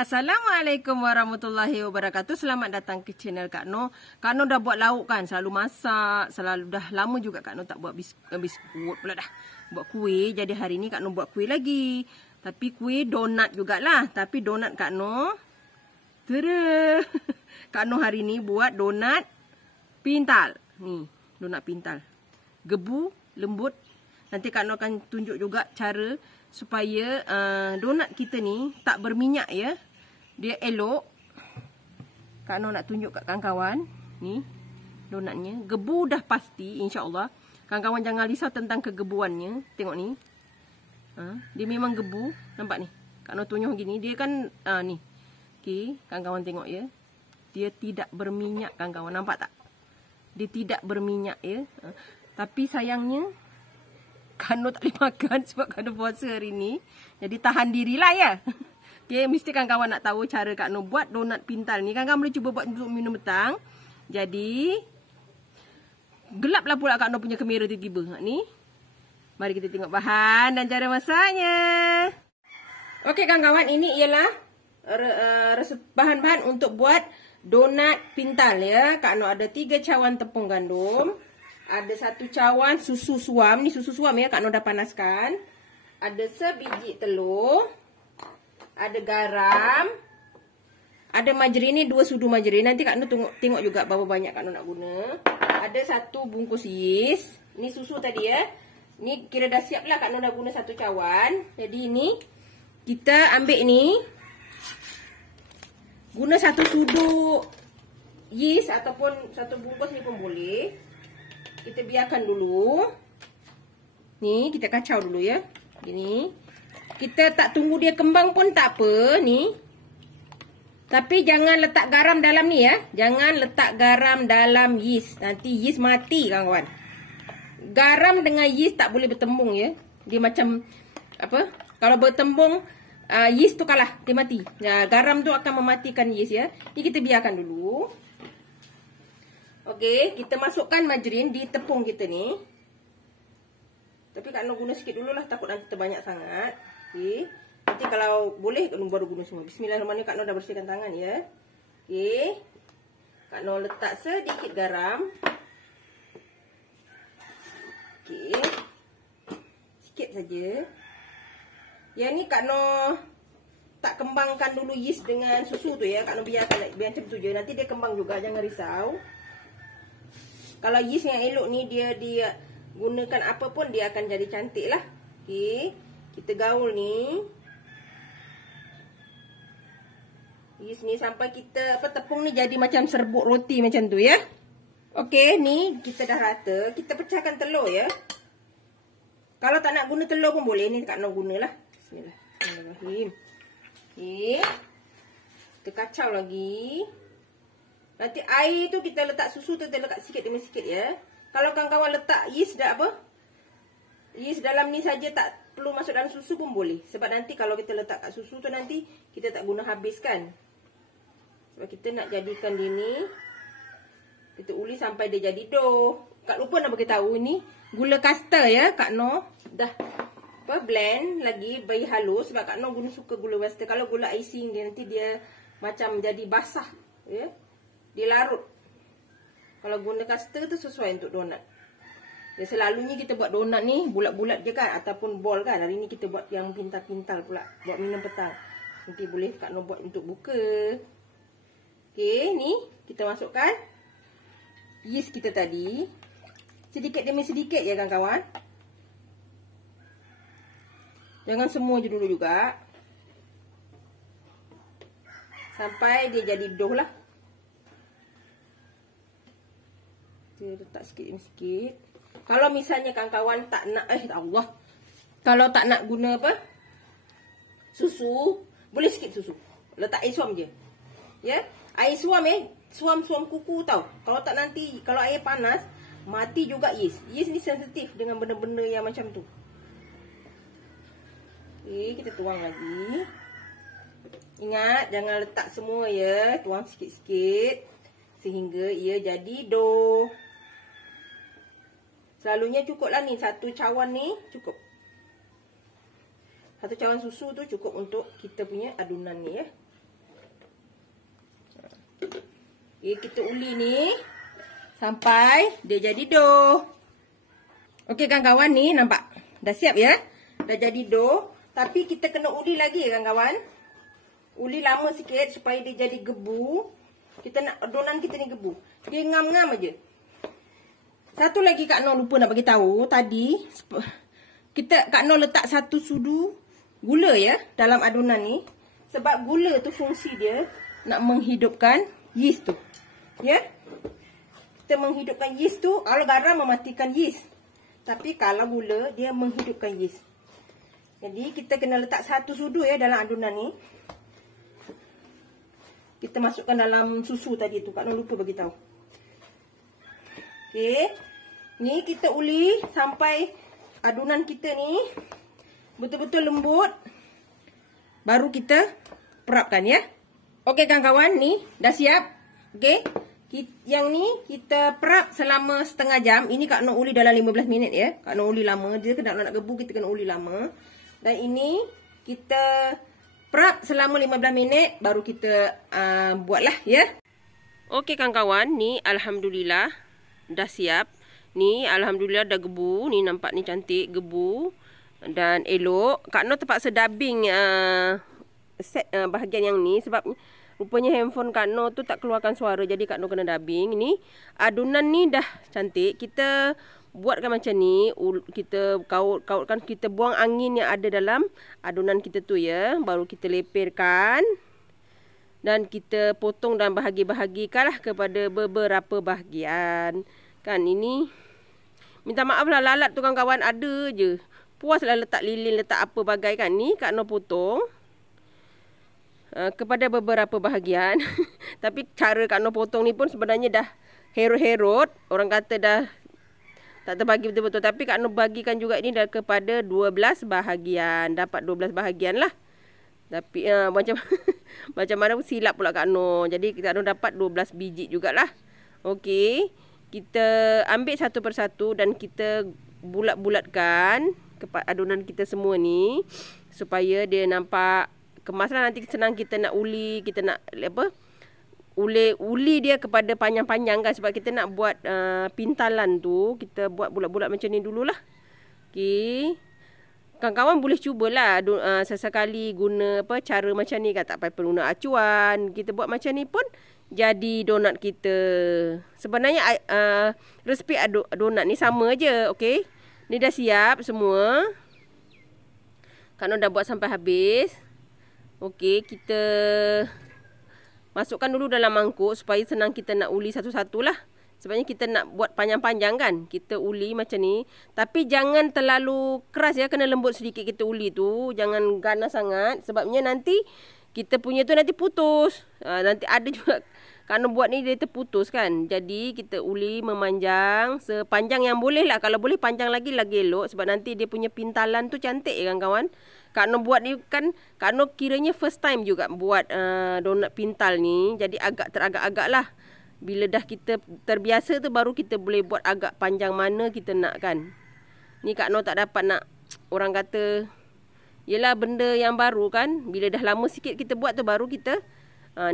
Assalamualaikum warahmatullahi wabarakatuh. Selamat datang ke channel Kak Noh. Kak Noh dah buat lauk kan, selalu masak, selalu dah lama juga Kak Noh tak buat biskut pula dah. Buat kuih, jadi hari ni Kak Noh buat kuih lagi. Tapi kuih donat jugalah, tapi donat Kak Noh. Tada. Kak Noh hari ni buat donat pintal. Ni, donat pintal. Gebu, lembut. Nanti Kak Noh akan tunjuk juga cara supaya donat kita ni tak berminyak ya. Dia elok. Kak Noh nak tunjuk kat kawan-kawan. Ni donatnya. Gebu dah pasti insya-Allah. Kawan-kawan jangan risau tentang kegebuannya. Tengok ni. Dia memang gebu. Nampak ni. Kak Noh tunjuk gini. Dia kan ni. Okey, kawan-kawan tengok ya. Dia tidak berminyak kawan-kawan. Nampak tak? Dia tidak berminyak ya. Tapi sayangnya Kak Noh tak boleh makan sebab Kak Noh puasa hari ni. Jadi tahan dirilah ya. Okay, mesti kawan-kawan nak tahu cara Kak Noh buat donat pintal ni. Kawan-kawan boleh cuba buat untuk minum petang. Jadi gelaplah pula Kak Noh punya kamera tiba-tiba. Ni. Mari kita tengok bahan dan cara masaknya. Okey kawan-kawan, ini ialah bahan-bahan untuk buat donat pintal ya. Kak Noh ada 3 cawan tepung gandum. Ada 1 cawan susu suam. Ni susu suam ya, Kak Noh dah panaskan. Ada sebiji telur. Ada garam. Ada margarin ni 2 sudu margarin. Nanti Kak Noh tengok juga berapa banyak Kak Noh nak guna. Ada 1 bungkus yeast. Ni susu tadi ya. Ni kira dah siap lah Kak Noh dah guna 1 cawan. Jadi ni kita ambil ni. Guna 1 sudu yeast ataupun 1 bungkus ni pun boleh. Kita biarkan dulu. Ni kita kacau dulu ya. Gini. Kita tak tunggu dia kembang pun tak apa ni. Tapi jangan letak garam dalam ni ya. Jangan letak garam dalam yeast. Nanti yeast mati kawan-kawan. Garam dengan yeast tak boleh bertembung ya. Dia macam apa? Kalau bertembung yeast tu kalah, dia mati. Garam tu akan mematikan yeast ya. Ni kita biarkan dulu. Okey, kita masukkan margarin di tepung kita ni. Tapi Kak Noh guna sikit dululah, takut nanti terbanyak sangat. Okey. Nanti kalau boleh Kak Noh baru guna semua. Bismillahirrahmanirrahim. Kak Noh dah bersihkan tangan ya. Okey. Kak Noh letak sedikit garam. Okey. Sikit saja. Yang ni Kak Noh tak kembangkan dulu yeast dengan susu tu ya. Kak Noh biarkan macam tu je. Nanti dia kembang juga, jangan risau. Kalau yeast yang elok ni dia gunakan apa pun dia akan jadi cantik lah. Okey. Kita gaul ni. Yeast ni sampai kita tepung ni jadi macam serbuk roti macam tu ya. Okey, ni kita dah rata. Kita pecahkan telur ya. Kalau tak nak guna telur pun boleh. Ni Kak Noh gunalah. Bismillahirrahmanirrahim. Okey. Kita kacau lagi. Nanti air tu kita letak susu tu kita letak sikit demi sikit ya. Kalau kawan-kawan letak yeast dah apa? Yeast dalam ni saja tak perlu masuk dalam susu pun boleh. Sebab nanti kalau kita letak kat susu tu nanti kita tak guna habis kan. Sebab kita nak jadikan dia ni. Kita uli sampai dia jadi dough. Kak lupa nak bagi tahu ni gula kastar ya. Kak Noh dah blend lagi bagi halus. Sebab Kak Noh guna suka gula kastar. Kalau gula icing dia nanti dia macam jadi basah ya. Dia larut. Kalau guna kastar tu sesuai untuk donat. Ya, selalunya kita buat donat ni bulat-bulat je kan. Ataupun ball kan. Hari ni kita buat yang pintal-pintal pula. Buat minum petang. Nanti boleh Kak Noh buat untuk buka. Okey, ni kita masukkan yeast kita tadi. Sedikit demi sedikit je kawan-kawan. Jangan semua je dulu juga. Sampai dia jadi dough lah. Kita letak sikit demi sikit. Kalau misalnya kawan-kawan tak nak Allah. Kalau tak nak guna apa? Susu, boleh sikit susu. Letak air suam je. Ya? Air suam suam-suam kuku tau. Kalau tak nanti kalau air panas mati juga yeast. Yeast ni sensitif dengan benda-benda yang macam tu. Okey, kita tuang lagi. Ingat jangan letak semua ya. Tuang sikit-sikit sehingga ia jadi dough. Selalunya cukuplah ni 1 cawan ni cukup. 1 cawan susu tu cukup untuk kita punya adunan ni ya. Okay, kita uli ni sampai dia jadi dough. Okey kawan-kawan, ni nampak dah siap ya. Dah jadi dough, tapi kita kena uli lagi kawan-kawan. Uli lama sikit supaya dia jadi gebu. Kita nak adunan kita ni gebu. Dia ngam-ngam aja. Satu lagi Kak Noh lupa nak bagi tahu tadi, Kak Noh letak 1 sudu gula ya dalam adunan ni. Sebab gula tu fungsi dia nak menghidupkan yeast tu. Ya. Kita menghidupkan yeast tu, kalau garam mematikan yeast. Tapi kalau gula dia menghidupkan yeast. Jadi kita kena letak 1 sudu ya dalam adunan ni. Kita masukkan dalam susu tadi tu. Kak Noh lupa bagi tahu. Okey. Ni kita uli sampai adunan kita ni betul-betul lembut. Baru kita perapkan ya. Okey kawan-kawan, ni dah siap. Okey. Yang ni kita perap selama setengah jam. Ini Kak Noh uli dalam 15 minit ya. Kak Noh uli lama. Dia kena nak gebu, kita kena uli lama. Dan ini kita perap selama 15 minit. Baru kita buatlah ya. Okey kawan-kawan, ni alhamdulillah dah siap. Ni alhamdulillah dah gebu. Ni nampak ni cantik gebu dan elok. Kak Noh terpaksa dubbing set bahagian yang ni sebab rupanya handphone Kak Noh tu tak keluarkan suara, jadi Kak Noh kena dubbing. Ni adunan ni dah cantik. Kita buatkan macam ni, kita kaut-kautkan, kita buang angin yang ada dalam adunan kita tu ya. Baru kita lepirkan dan kita potong dan bahagi-bahagikanlah kepada beberapa bahagian. Kan ini minta maaf lah lalat tu kawan-kawan, ada je. Puaslah letak lilin, letak apa bagai kan. Ni Kak Noh potong kepada beberapa bahagian. Tapi cara Kak Noh potong ni pun sebenarnya dah herot-herot. Orang kata dah tak terbagi betul-betul. Tapi Kak Noh bagikan juga ini dah kepada 12 bahagian. Dapat 12 bahagian lah. Tapi macam macam mana pun silap pula Kak Noh. Jadi Kak Noh dapat 12 biji jugalah. Okey. Kita ambil satu persatu dan kita bulat-bulatkan adunan kita semua ni. Supaya dia nampak kemaslah, nanti senang kita nak uli, kita nak apa? Uli dia kepada panjang-panjang kan, sebab kita nak buat pintalan tu, kita buat bulat-bulat macam ni dululah. Okey. Kawan-kawan boleh cubalah sesekali guna cara macam ni kan, tak payah guna acuan. Kita buat macam ni pun jadi donat kita. Sebenarnya resipi donat ni sama aje, okey. Ni dah siap semua. Kak Noh dah buat sampai habis. Okey, kita masukkan dulu dalam mangkuk supaya senang kita nak uli satu-satu lah. Sebabnya kita nak buat panjang-panjang kan. Kita uli macam ni. Tapi jangan terlalu keras ya. Kena lembut sedikit kita uli tu. Jangan ganas sangat. Sebabnya nanti kita punya tu nanti putus. Nanti ada juga Kak Noh buat ni dia terputus kan. Jadi kita uli memanjang sepanjang yang boleh lah. Kalau boleh panjang lagi elok. Sebab nanti dia punya pintalan tu cantik ya kawan-kawan. Kak Noh buat ni kan, Kak Noh kiranya first time juga buat donat pintal ni. Jadi agak teragak-agak lah. Bila dah kita terbiasa tu baru kita boleh buat agak panjang mana kita nak kan. Ni Kak Noh tak dapat nak, orang kata, yelah benda yang baru kan. Bila dah lama sikit kita buat tu baru kita,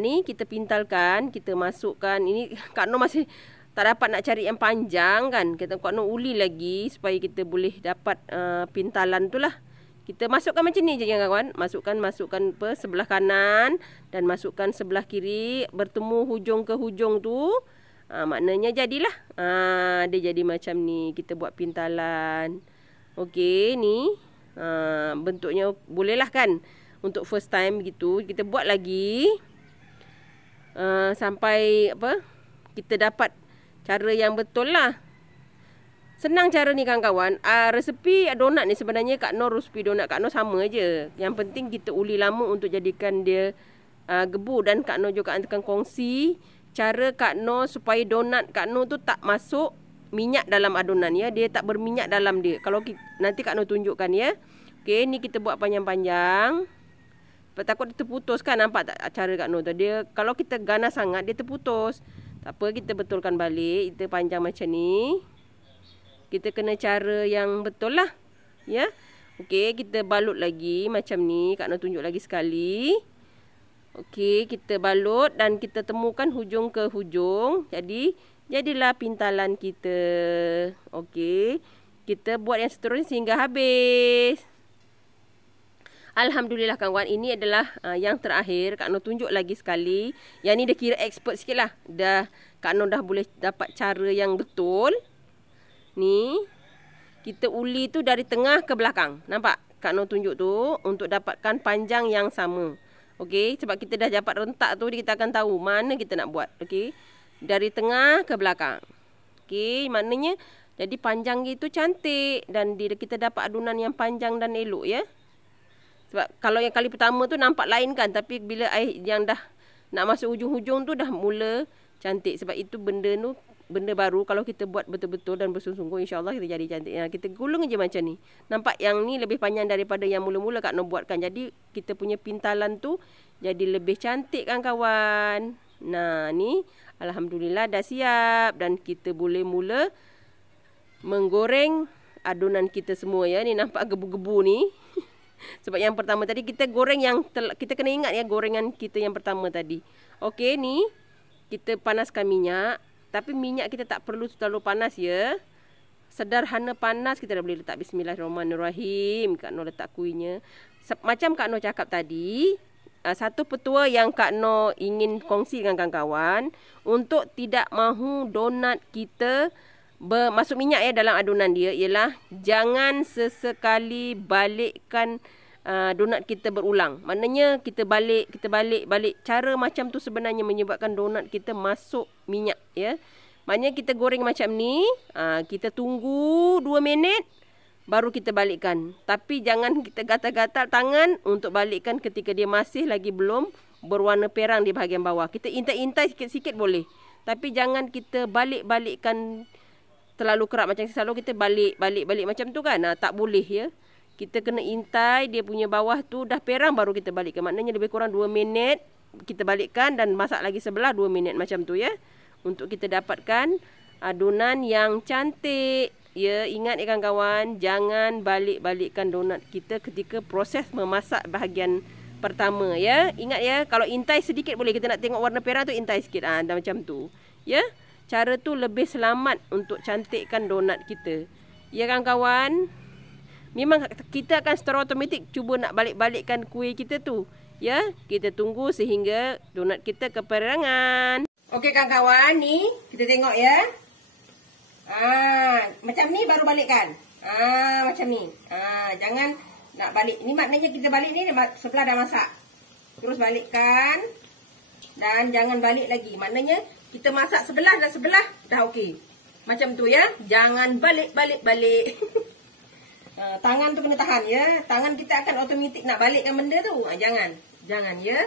ni kita pintalkan, kita masukkan. Ini Kak Noh masih tak dapat nak cari yang panjang kan. Kak Noh uli lagi supaya kita boleh dapat pintalan tu lah. Kita masukkan macam ni je kawan-kawan. Masukkan sebelah kanan dan masukkan sebelah kiri, bertemu hujung ke hujung tu. Maknanya jadilah. Dia jadi macam ni. Kita buat pintalan. Okey, ni bentuknya bolehlah kan. Untuk first time gitu. Kita buat lagi sampai kita dapat cara yang betul lah. Senang cara ni kawan-kawan. Resepi donat ni sebenarnya Kak Noh, resepi donat Kak Noh sama je. Yang penting kita uli lama untuk jadikan dia gebu. Dan Kak Noh juga akan kongsi cara Kak Noh supaya donat Kak Noh tu tak masuk minyak dalam adunan ya. Dia tak berminyak dalam dia. Kalau nanti Kak Noh tunjukkan ya. Okey, ni kita buat panjang-panjang. Takut dia terputus kan. Nampak tak cara Kak Noh tu? Dia, kalau kita ganas sangat dia terputus. Tak apa, kita betulkan balik. Kita panjang macam ni. Kita kena cara yang betul lah. Ya. Okey, kita balut lagi macam ni. Kak Noh tunjuk lagi sekali. Okey, kita balut dan kita temukan hujung ke hujung. Jadilah pintalan kita. Okey. Kita buat yang seterusnya sehingga habis. Alhamdulillah kawan, ini adalah yang terakhir. Kak Noh tunjuk lagi sekali. Yang ni dia kira expert sikit lah. Kak Noh dah boleh dapat cara yang betul. Ni, kita uli tu dari tengah ke belakang. Nampak? Kak Noh tunjuk tu untuk dapatkan panjang yang sama. Okey, sebab kita dah dapat rentak tu, kita akan tahu mana kita nak buat. Okey, dari tengah ke belakang. Okey, maknanya jadi panjang itu cantik dan kita dapat adunan yang panjang dan elok ya. Sebab kalau yang kali pertama tu nampak lain kan, tapi bila yang dah nak masuk hujung-hujung tu dah mula cantik. Sebab itu benda baru, kalau kita buat betul-betul dan bersungguh-sungguh, insya-Allah kita jadi cantik. Kita gulung je macam ni. Nampak yang ni lebih panjang daripada yang mula-mula Kak Noh buatkan. Jadi kita punya pintalan tu jadi lebih cantik kan kawan. Nah, ni alhamdulillah dah siap dan kita boleh mula menggoreng adunan kita semua ya. Ni nampak gebu-gebu ni. Sebab yang pertama tadi kita goreng kita kena ingat ya gorengan kita yang pertama tadi. Okey, ni kita panaskan minyak. Tapi minyak kita tak perlu terlalu panas ya. Sederhana panas, kita dah boleh letak bismillahirrahmanirrahim. Kak Noh letak kuihnya. Macam Kak Noh cakap tadi, satu petua yang Kak Noh ingin kongsi dengan kawan-kawan, untuk tidak mahu donat kita masuk minyak ya dalam adunan dia, ialah jangan sesekali balikkan donat kita berulang. Maknanya kita balik. Cara macam tu sebenarnya menyebabkan donat kita masuk minyak ya. Maknanya kita goreng macam ni, kita tunggu 2 minit baru kita balikkan. Tapi jangan kita gatal-gatal tangan untuk balikkan ketika dia masih lagi belum berwarna perang di bahagian bawah. Kita intai-intai sikit-sikit boleh. Tapi jangan kita balik-balikkan terlalu kerap macam selalu kita balik macam tu kan. Tak boleh ya. Kita kena intai dia punya bawah tu dah perang baru kita balikkan. Maknanya lebih kurang 2 minit kita balikkan dan masak lagi sebelah 2 minit macam tu ya. Untuk kita dapatkan adunan yang cantik. Ya, ingat ya kawan-kawan, jangan balik-balikkan donat kita ketika proses memasak bahagian pertama ya. Ingat ya, kalau intai sedikit boleh, kita nak tengok warna perang tu intai sikit. Dah macam tu. Ya. Cara tu lebih selamat untuk cantikkan donat kita. Ya kawan-kawan. Memang kita akan secara automatik cuba nak balik-balikkan kuih kita tu. Ya, kita tunggu sehingga donat kita keperangan. Okey kawan-kawan, ni kita tengok ya. Macam ni baru balikkan. Macam ni. Jangan nak balik. Ini maknanya kita balik ni sebelah dah masak. Terus balikkan. Dan jangan balik lagi. Maknanya kita masak sebelah dah okey. Macam tu ya. Jangan balik. Tangan tu kena tahan ya. Tangan kita akan automatik nak balikkan benda tu. Jangan ya.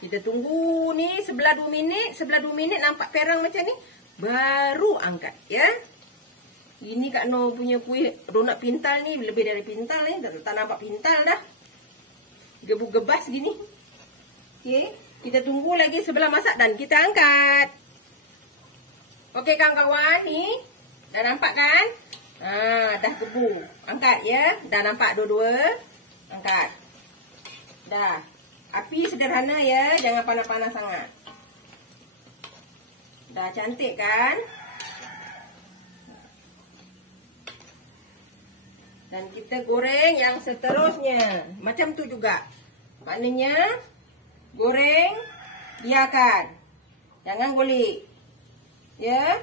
Kita tunggu ni sebelah 2 minit. Sebelah 2 minit nampak perang macam ni. Baru angkat ya. Ini Kak Noh punya kuih donat pintal ni. Lebih dari pintal ni. Tak nampak pintal dah. Gebu-gebas gini. Okey. Kita tunggu lagi sebelah masak dan kita angkat. Okey kawan-kawan ni. Dah nampak kan? Dah gebu. Angkat ya. Dah nampak dua-dua. Angkat. Dah. Api sederhana ya. Jangan panas-panas sangat. Dah cantik kan? Dan kita goreng yang seterusnya. Macam tu juga. Maknanya goreng, biarkan. Jangan golek. Ya.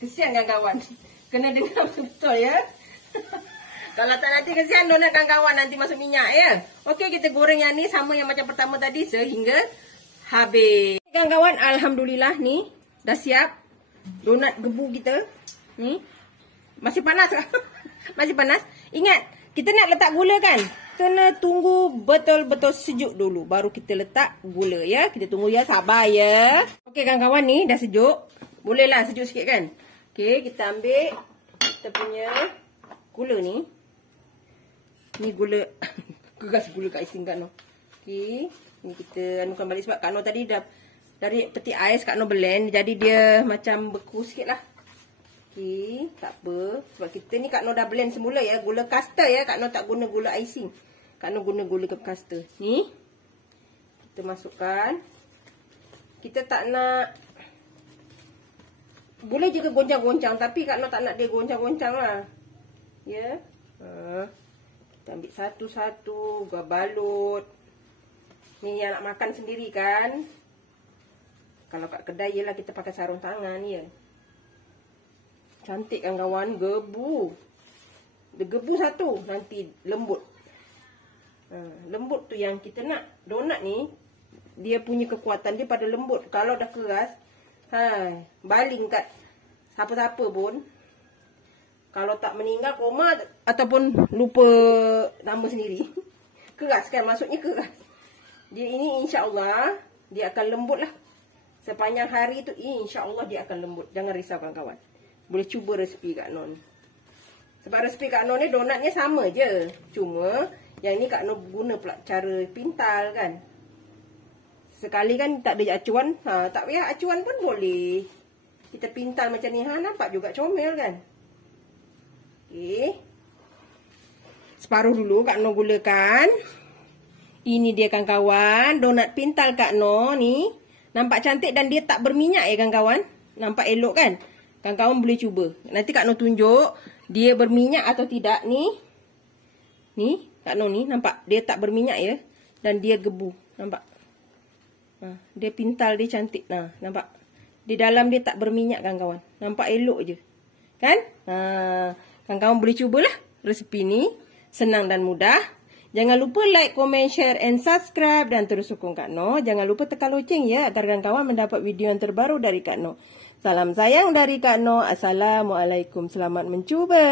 Kesian kan kawan. Kena dengar betul ya. Kalau tak nanti kesian donat kawan-kawan nanti masuk minyak ya. Okey, kita goreng yang ni sama yang macam pertama tadi sehingga habis. Kawan-kawan, alhamdulillah ni dah siap donat gebu kita. Ni masih panas. Masih panas. Ingat, kita nak letak gula kan? Kena tunggu betul-betul sejuk dulu baru kita letak gula ya. Kita tunggu ya, sabar ya. Okey kawan-kawan, ni dah sejuk. Bolehlah sejuk sikit kan? Okey, kita ambil kita punya gula ni. Ni gula. Keras gula kat isi Kak Noh. Okey, ni kita anukan balik sebab Kak Noh tadi dah dari peti ais Kak Noh blend, jadi dia macam beku sikit lah. Okey, tak apa. Sebab kita ni Kak Noh dah blend semula ya. Gula caster ya. Kak Noh tak guna gula icing. Kak Noh guna gula caster. Ni. kita masukkan. Kita tak nak, boleh juga goncang-goncang, tapi Kak Noh tak nak dia goncang-goncang lah. Ya. Kita ambil satu-satu, gua balut. Ni yang nak makan sendiri kan. Kalau kat kedai ialah kita pakai sarung tangan ya. Cantik kan kawan, gebu. Dia gebu satu, nanti lembut. Lembut tu yang kita nak. Donat ni dia punya kekuatan dia pada lembut. Kalau dah keras, baling kat siapa-siapa pun, kalau tak meninggal koma ataupun lupa nama sendiri. Keras kan, maksudnya keras. Dia ini insya-Allah dia akan lembut lah. Sepanjang hari tu insya-Allah dia akan lembut. Jangan risau kawan-kawan. Boleh cuba resipi Kak Noh. Sebab resipi Kak Noh ni donatnya sama je. Cuma yang ni Kak Noh guna pula cara pintal kan. Sekali kan tak ada acuan, tak payah acuan pun boleh. Kita pintal macam ni, nampak juga comel kan. Okey. Separuh dulu Kak Noh gulakan. Ini dia kawan-kawan, donat pintal Kak Noh ni. Nampak cantik dan dia tak berminyak ya kawan-kawan. Nampak elok kan? Kawan-kawan boleh cuba. Nanti Kak Noh tunjuk dia berminyak atau tidak ni. Ni Kak Noh ni nampak dia tak berminyak ya. Dan dia gebu, nampak. Dia pintal dia cantik. Nampak? Di dalam dia tak berminyak kawan-kawan. Nampak elok je. Kan? Kawan-kawan boleh cubalah resipi ni. Senang dan mudah. Jangan lupa like, comment, share and subscribe. Dan terus sokong Kak Noh. Jangan lupa tekan loceng ya. Agar kawan-kawan mendapat video yang terbaru dari Kak Noh. Salam sayang dari Kak Noh. Assalamualaikum. Selamat mencuba.